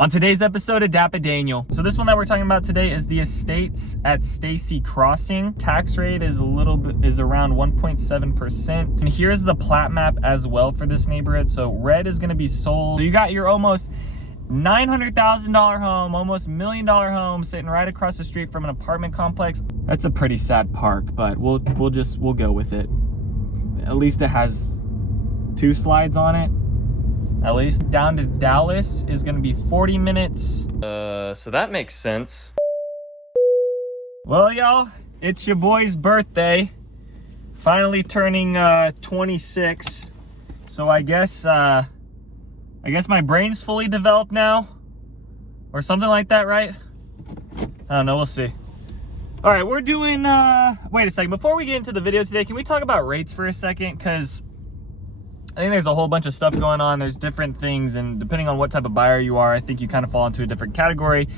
On today's episode of DAPA.DANIEL. So this one that we're talking about today is the estates at Stacy Crossing. Tax rate is around 1.7%. And here's the plat map as well for this neighborhood. So red is gonna be sold. So you got your almost $900,000 home, almost $1 million home sitting right across the street from an apartment complex. That's a pretty sad park, but we'll go with it. At least it has 2 slides on it. At least down to Dallas is gonna be 40 minutes. So that makes sense. Well, y'all, it's your boy's birthday. Finally turning 26. So I guess my brain's fully developed now, or something like that, right? I don't know, we'll see. All right, we're doing, wait a second. Before we get into the video today, can we talk about rates for a second? Because I think there's a whole bunch of stuff going on. There's different things, and depending on what type of buyer you are, I think you kind of fall into a different category.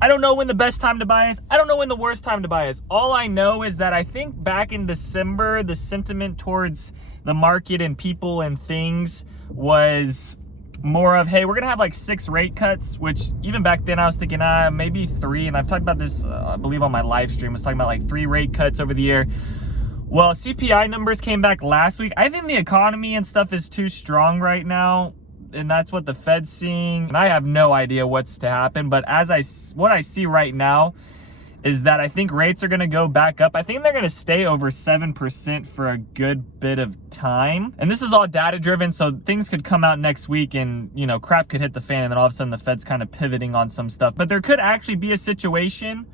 I don't know when the best time to buy is. I don't know when the worst time to buy is. All I know is that I think back in December, the sentiment towards the market and people and things was more of, hey, we're gonna have like 6 rate cuts, which even back then I was thinking, maybe 3. And I've talked about this, I believe on my live stream, I was talking about like 3 rate cuts over the year. Well, CPI numbers came back last week. I think the economy and stuff is too strong right now, and that's what the Fed's seeing. And I have no idea what's to happen, but what I see right now is that I think rates are gonna go back up. I think they're gonna stay over 7% for a good bit of time. And this is all data driven, so things could come out next week and, you know, crap could hit the fan, and then all of a sudden the Fed's kind of pivoting on some stuff. But there could actually be a situation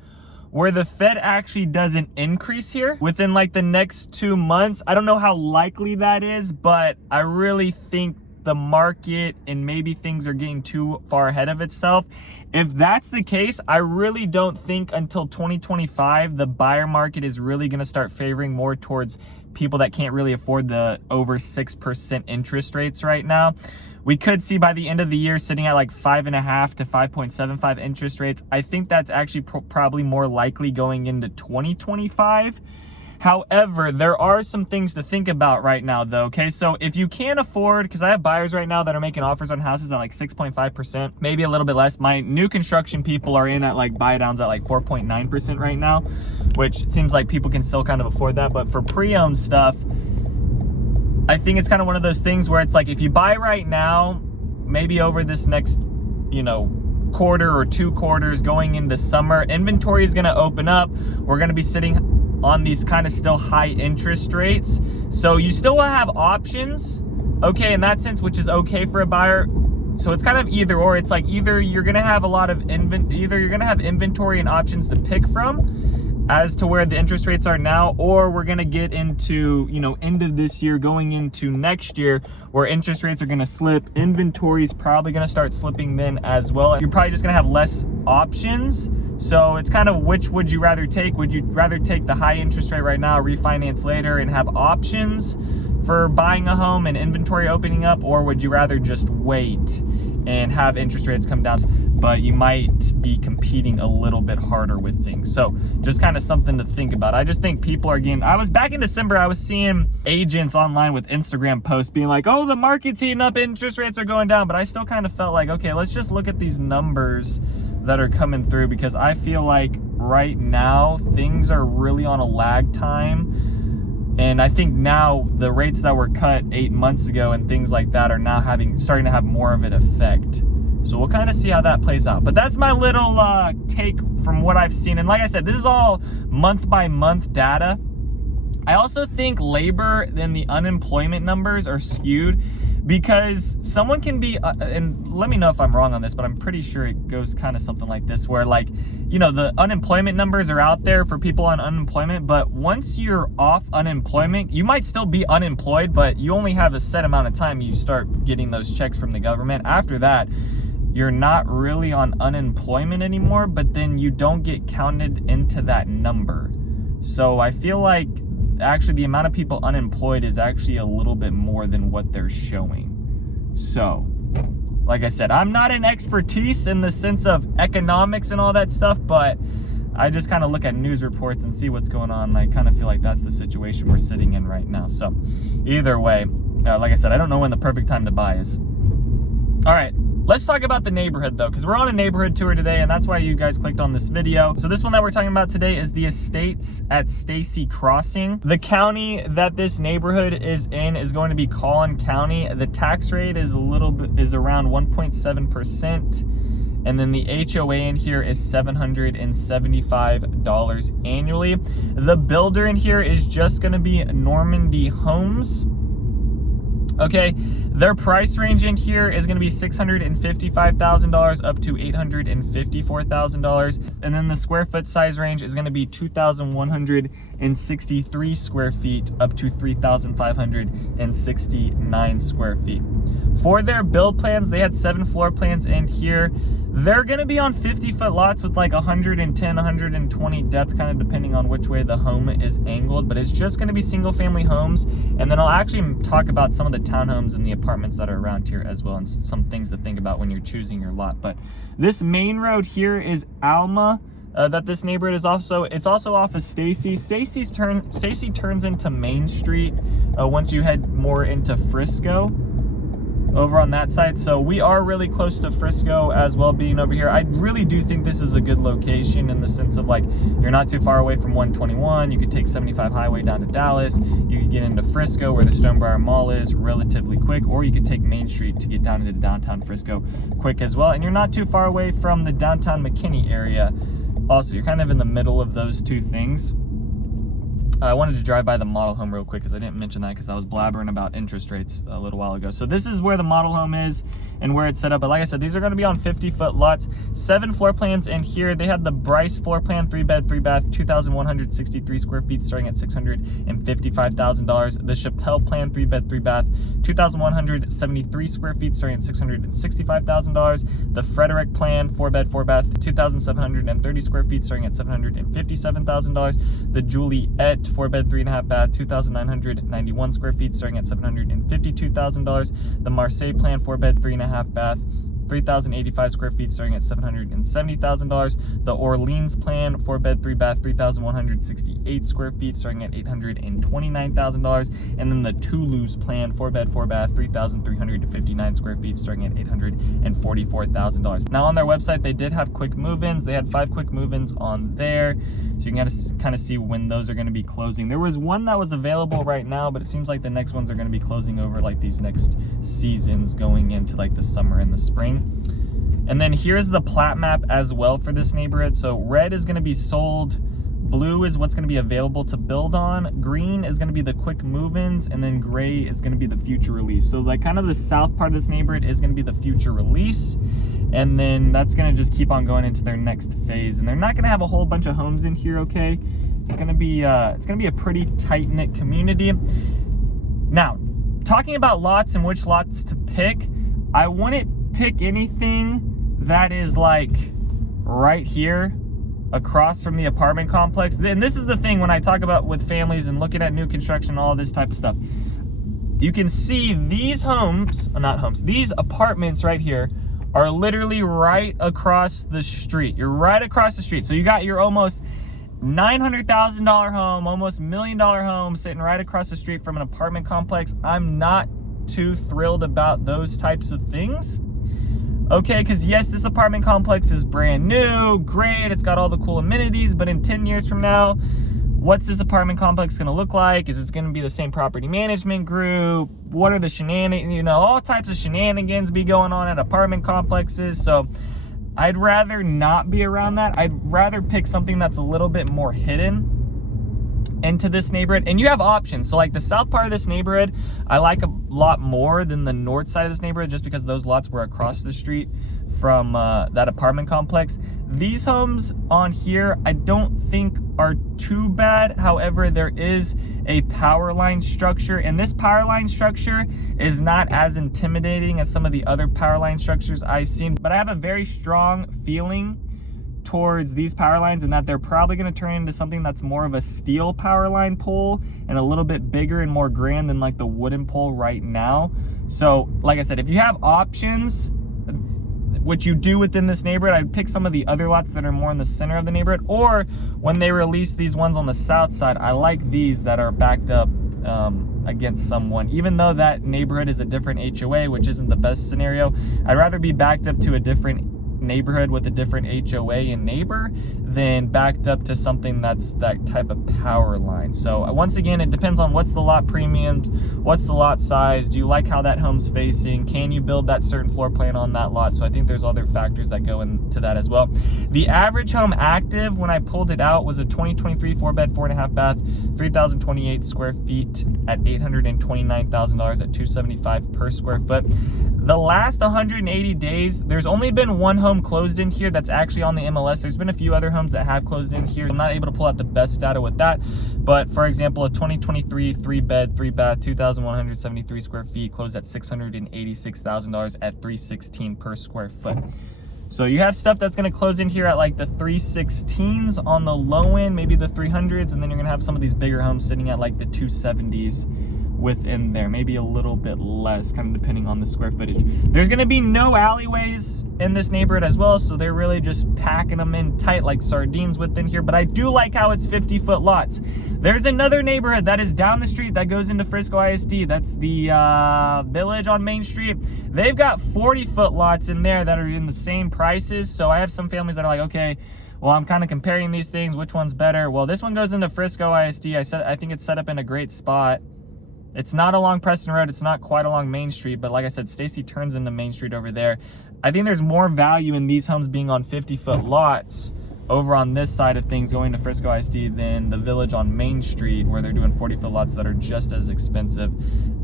where the Fed actually does an increase here within like the next 2 months. I don't know how likely that is, but I really think the market and maybe things are getting too far ahead of itself. If that's the case, I really don't think until 2025 the buyer market is really going to start favoring more towards people that can't really afford the over 6% interest rates right now. We could see by the end of the year sitting at like 5.5 to 5.75 interest rates. I think that's actually probably more likely going into 2025. However, there are some things to think about right now though, okay? So if you can't afford, because I have buyers right now that are making offers on houses at like 6.5%, maybe a little bit less. My new construction people are in at like buy downs at like 4.9% right now, which it seems like people can still kind of afford that. But for pre-owned stuff, I think it's kind of one of those things where it's like, if you buy right now, maybe over this next, you know, quarter or 2 quarters going into summer, inventory is going to open up. We're going to be sitting on these kind of still high interest rates. So you still will have options, okay, in that sense, which is okay for a buyer. So it's kind of either or. It's like either you're going to have a lot of inventory and options to pick from as to where the interest rates are now, or we're gonna get into, you know, end of this year going into next year where interest rates are gonna slip. Inventory is probably gonna start slipping then as well. You're probably just gonna have less options. So it's kind of, which would you rather take? Would you rather take the high interest rate right now, refinance later, and have options for buying a home and inventory opening up? Or would you rather just wait and have interest rates come down, but you might be competing a little bit harder with things? So just kind of something to think about. I just think people are getting, back in December, I was seeing agents online with Instagram posts being like, oh, the market's heating up, interest rates are going down. But I still kind of felt like, okay, let's just look at these numbers that are coming through, because I feel like right now things are really on a lag time. And I think now the rates that were cut 8 months ago and things like that are now starting to have more of an effect. So we'll kind of see how that plays out. But that's my little take from what I've seen. And like I said, this is all month by month data. I also think labor and the unemployment numbers are skewed, because someone can be, and let me know if I'm wrong on this, but I'm pretty sure it goes kind of something like this, where like, you know, the unemployment numbers are out there for people on unemployment, but once you're off unemployment, you might still be unemployed, but you only have a set amount of time you start getting those checks from the government. After that, you're not really on unemployment anymore, but then you don't get counted into that number. So I feel like actually the amount of people unemployed is actually a little bit more than what they're showing. So like I said, I'm not an expertise in the sense of economics and all that stuff, but I just kind of look at news reports and see what's going on. And I kind of feel like that's the situation we're sitting in right now. So either way, like I said, I don't know when the perfect time to buy is. All right, Let's talk about the neighborhood though, because we're on a neighborhood tour today, and that's why you guys clicked on this video. So this one that we're talking about today is the Estates at Stacy Crossing. The county that this neighborhood is in is going to be Collin County. The tax rate is around 1.7%. And then the HOA in here is $775 annually. The builder in here is just going to be Normandy Homes. Okay, their price range in here is going to be $655,000 up to $854,000, and then the square foot size range is going to be 2,163 square feet up to 3,569 square feet. For their build plans, they had 7 floor plans in here. They're going to be on 50-foot lots with like 110, 120 depth, kind of depending on which way the home is angled, but it's just going to be single family homes. And then I'll actually talk about some of the townhomes and the apartments that are around here as well, and some things to think about when you're choosing your lot. But this main road here is Alma. That this neighborhood is also off of Stacy. Stacy turns into Main Street once you head more into Frisco over on that side. So we are really close to Frisco as well, being over here. I really do think this is a good location in the sense of like, you're not too far away from 121. You could take 75 highway down to Dallas. You could get into Frisco where the Stonebriar Mall is relatively quick, or you could take Main Street to get down into downtown Frisco quick as well. And you're not too far away from the downtown McKinney area. Also, you're kind of in the middle of those two things. I wanted to drive by the model home real quick because I didn't mention that because I was blabbering about interest rates a little while ago. So this is where the model home is and where it's set up. But like I said, these are going to be on 50-foot lots. 7 floor plans in here. They had the Bryce floor plan, 3-bed, 3-bath, 2,163 square feet starting at $655,000. The Chappelle plan, 3-bed, 3-bath, 2,173 square feet starting at $665,000. The Frederick plan, 4-bed, 4-bath, 2,730 square feet starting at $757,000. The Juliet 4-bed, 3.5-bath, 2,991 square feet starting at $752,000. The Marseille plan, 4-bed, 3.5-bath, 3,085 square feet starting at $770,000. The Orleans plan, 4-bed, 3-bath, 3,168 square feet starting at $829,000. And then the Toulouse plan, 4-bed, 4-bath, 3,359 square feet starting at $844,000. Now on their website, they did have quick move-ins. They had 5 quick move-ins on there. So you can kind of see when those are going to be closing. There was one that was available right now, but it seems like the next ones are going to be closing over like these next seasons going into like the summer and the spring. And then here's the plat map as well for this neighborhood. So red is going to be sold. Blue is what's going to be available to build on. Green is going to be the quick move-ins, and then gray is going to be the future release. So like kind of the south part of this neighborhood is going to be the future release, and then that's going to just keep on going into their next phase. And they're not going to have a whole bunch of homes in here. Okay, it's going to be a pretty tight-knit community. Now, talking about lots and which lots to pick, I wouldn't pick anything that is like right here across from the apartment complex. And this is the thing when I talk about with families and looking at new construction, all this type of stuff. You can see these these apartments right here are literally right across the street. You're right across the street. So you got your almost $900,000 home, almost $1 million home sitting right across the street from an apartment complex. I'm not too thrilled about those types of things. Okay, because yes, this apartment complex is brand new, great, it's got all the cool amenities, but in 10 years from now, what's this apartment complex going to look like? Is this going to be the same property management group? What are the shenanigans? All types of shenanigans be going on at apartment complexes. So I'd rather not be around that. I'd rather pick something that's a little bit more hidden into this neighborhood. And you have options. So like the south part of this neighborhood, I like a lot more than the north side of this neighborhood, just because those lots were across the street from that apartment complex. These homes on here, I don't think are too bad. However, there is a power line structure, and this power line structure is not as intimidating as some of the other power line structures I've seen, but I have a very strong feeling towards these power lines, and that they're probably going to turn into something that's more of a steel power line pole and a little bit bigger and more grand than like the wooden pole right now. So like I said, if you have options, which you do within this neighborhood, I'd pick some of the other lots that are more in the center of the neighborhood, or when they release these ones on the south side, I like these that are backed up. against someone. Even though that neighborhood is a different HOA, which isn't the best scenario, I'd rather be backed up to a different neighborhood with a different HOA and neighbor than backed up to something that's that type of power line. So once again, it depends on what's the lot premiums, what's the lot size, do you like how that home's facing, can you build that certain floor plan on that lot? So I think there's other factors that go into that as well. The average home active when I pulled it out was a 2023 4-bed 4.5 bath 3,028 square feet at $829,000 at $275 per square foot. The last 180 days, there's only been one home closed in here that's actually on the MLS. There's been a few other homes that have closed in here. I'm not able to pull out the best data with that, but for example, a 2023 3-bed 3-bath 2,173 square feet closed at $686,000 at $316 per square foot. So you have stuff that's going to close in here at like the 316s on the low end, maybe the 300s, and then you're going to have some of these bigger homes sitting at like the 270s within there, maybe a little bit less, kind of depending on the square footage. There's going to be no alleyways in this neighborhood as well, so they're really just packing them in tight like sardines within here. But I do like how it's 50-foot lots. There's another neighborhood that is down the street that goes into Frisco ISD. That's the Village on Main Street. They've got 40-foot lots in there that are in the same prices. So I have some families that are like, okay, well, I'm kind of comparing these things. Which one's better? Well, this one goes into Frisco ISD. I think it's set up in a great spot. It's not along Preston Road. It's not quite along Main Street, but like I said, Stacy turns into Main Street over there. I think there's more value in these homes being on 50-foot lots over on this side of things going to Frisco ISD than the Village on Main Street where they're doing 40-foot lots that are just as expensive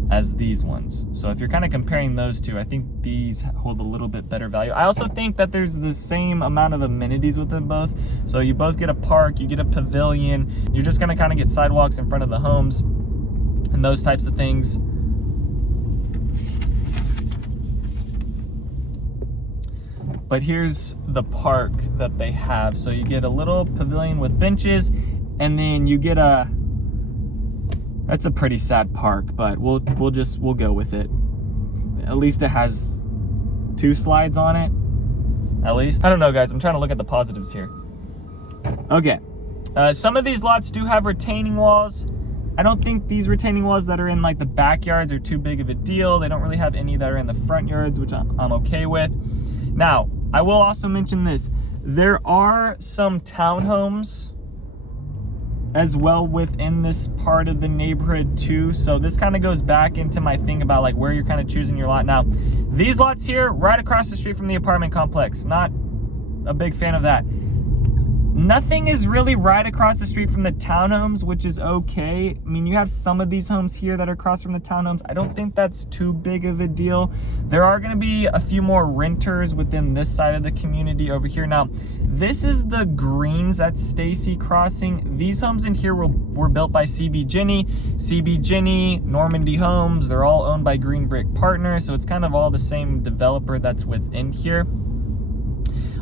as these ones. So if you're kind of comparing those two, I think these hold a little bit better value. I also think that there's the same amount of amenities within both. So you both get a park, you get a pavilion, you're just going to kind of get sidewalks in front of the homes and those types of things. But here's the park that they have. So you get a little pavilion with benches, and then you get that's a pretty sad park, but we'll go with it. At least it has 2 slides on it. At least. I don't know, guys. I'm trying to look at the positives here. Okay. Some of these lots do have retaining walls. I don't think these retaining walls that are in like the backyards are too big of a deal. They don't really have any that are in the front yards, which I'm okay with. Now, I will also mention this. There are some townhomes as well within this part of the neighborhood too. So this kind of goes back into my thing about like where you're kind of choosing your lot. Now, these lots here, right across the street from the apartment complex, not a big fan of that. Nothing is really right across the street from the townhomes, which is okay. I mean, you have some of these homes here that are across from the townhomes. I don't think that's too big of a deal. There are going to be a few more renters within this side of the community over here. Now, this is the Greens at Stacy Crossing. These homes in here were built by CB Jenny, Normandy Homes. They're all owned by Green Brick Partners, so it's kind of all the same developer that's within here.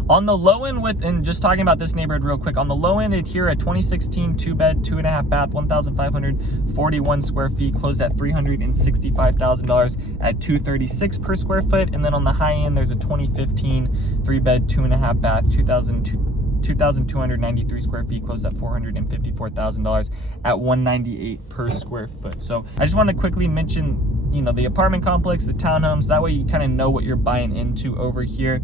On the low end, and just talking about this neighborhood real quick, on the low end here, a 2016 2-bed 2.5 bath 1,541 square feet closed at $365,000 at $236 per square foot. And then on the high end, there's a 2015 3-bed 2.5 bath 2,293 square feet closed at $454,000 at $198 per square foot. So I just want to quickly mention, you know, the apartment complex, the townhomes. That way you kind of know what you're buying into over here.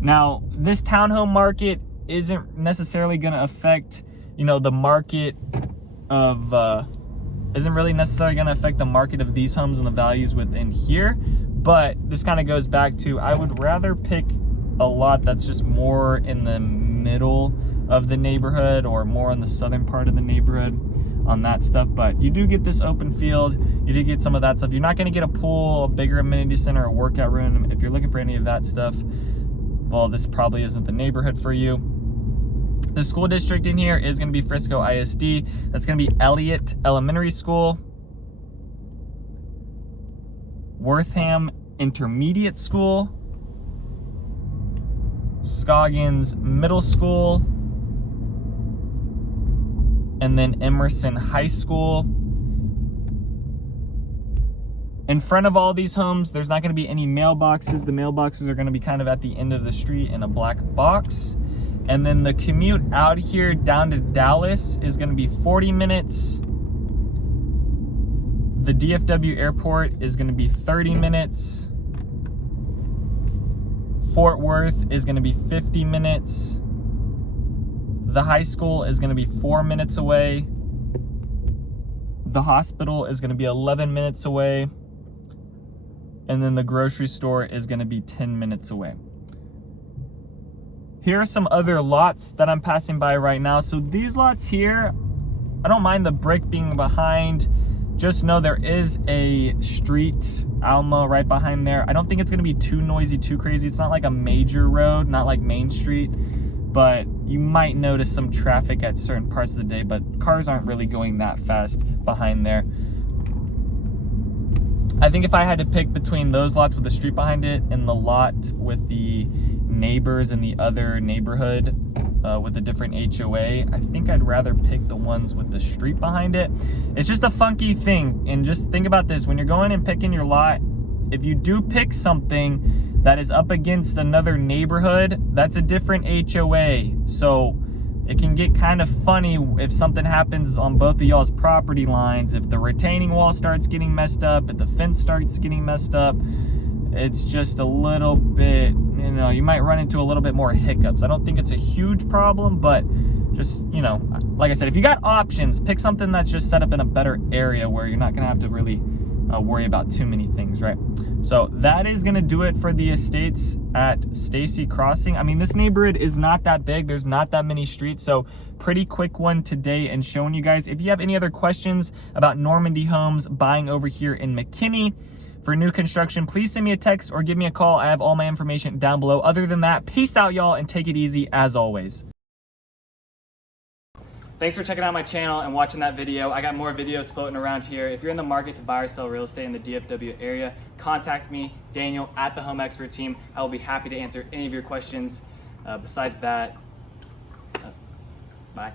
Now, this townhome market isn't necessarily going to affect, you know, the market of, isn't really necessarily going to affect the market of these homes and the values within here. But this kind of goes back to, I would rather pick a lot that's just more in the middle of the neighborhood or more in the southern part of the neighborhood on that stuff. But you do get this open field, you do get some of that stuff. You're not going to get a pool, a bigger amenity center, a workout room. If you're looking for any of that stuff, well, this probably isn't the neighborhood for you. The school district in here is going to be Frisco ISD. That's going to be Elliott Elementary School, Wortham Intermediate School, Scoggins Middle School, and then Emerson High School. In front of all these homes, there's not going to be any mailboxes. The mailboxes are going to be kind of at the end of the street in a black box. And then the commute out here down to Dallas is going to be 40 minutes. The DFW airport is going to be 30 minutes. Fort Worth is going to be 50 minutes. The high school is going to be 4 minutes away. The hospital is going to be 11 minutes away. And then the grocery store is going to be 10 minutes away. Here are some other lots that I'm passing by right now. So these lots here, I don't mind the brick being behind. Just know there is a street, Alma, right behind there. I don't think it's going to be too noisy, too crazy. It's not like a major road, not like Main Street. But you might notice some traffic at certain parts of the day, but cars aren't really going that fast behind there. I think if I had to pick between those lots with the street behind it and the lot with the neighbors in the other neighborhood with a different HOA, I think I'd rather pick the ones with the street behind it. It's just a funky thing. And just think about this, when you're going and picking your lot, if you do pick something that is up against another neighborhood, that's a different HOA. So it can get kind of funny if something happens on both of y'all's property lines. If the retaining wall starts getting messed up, if the fence starts getting messed up, it's just a little bit, you know, you might run into a little bit more hiccups. I don't think it's a huge problem, but just, you know, like I said, if you got options, pick something that's just set up in a better area where you're not gonna have to really worry about too many things, right? So that is gonna do it for the estates at Stacy Crossing. I mean, this neighborhood is not that big. There's not that many streets, so pretty quick one today and showing you guys. If you have any other questions about Normandy homes buying over here in McKinney for new construction, please send me a text or give me a call. I have all my information down below. Other than that, peace out, y'all, and take it easy as always. Thanks for checking out my channel and watching that video. I got more videos floating around here. If you're in the market to buy or sell real estate in the DFW area, contact me, Daniel, at the Home Expert Team. I will be happy to answer any of your questions. Besides that, bye.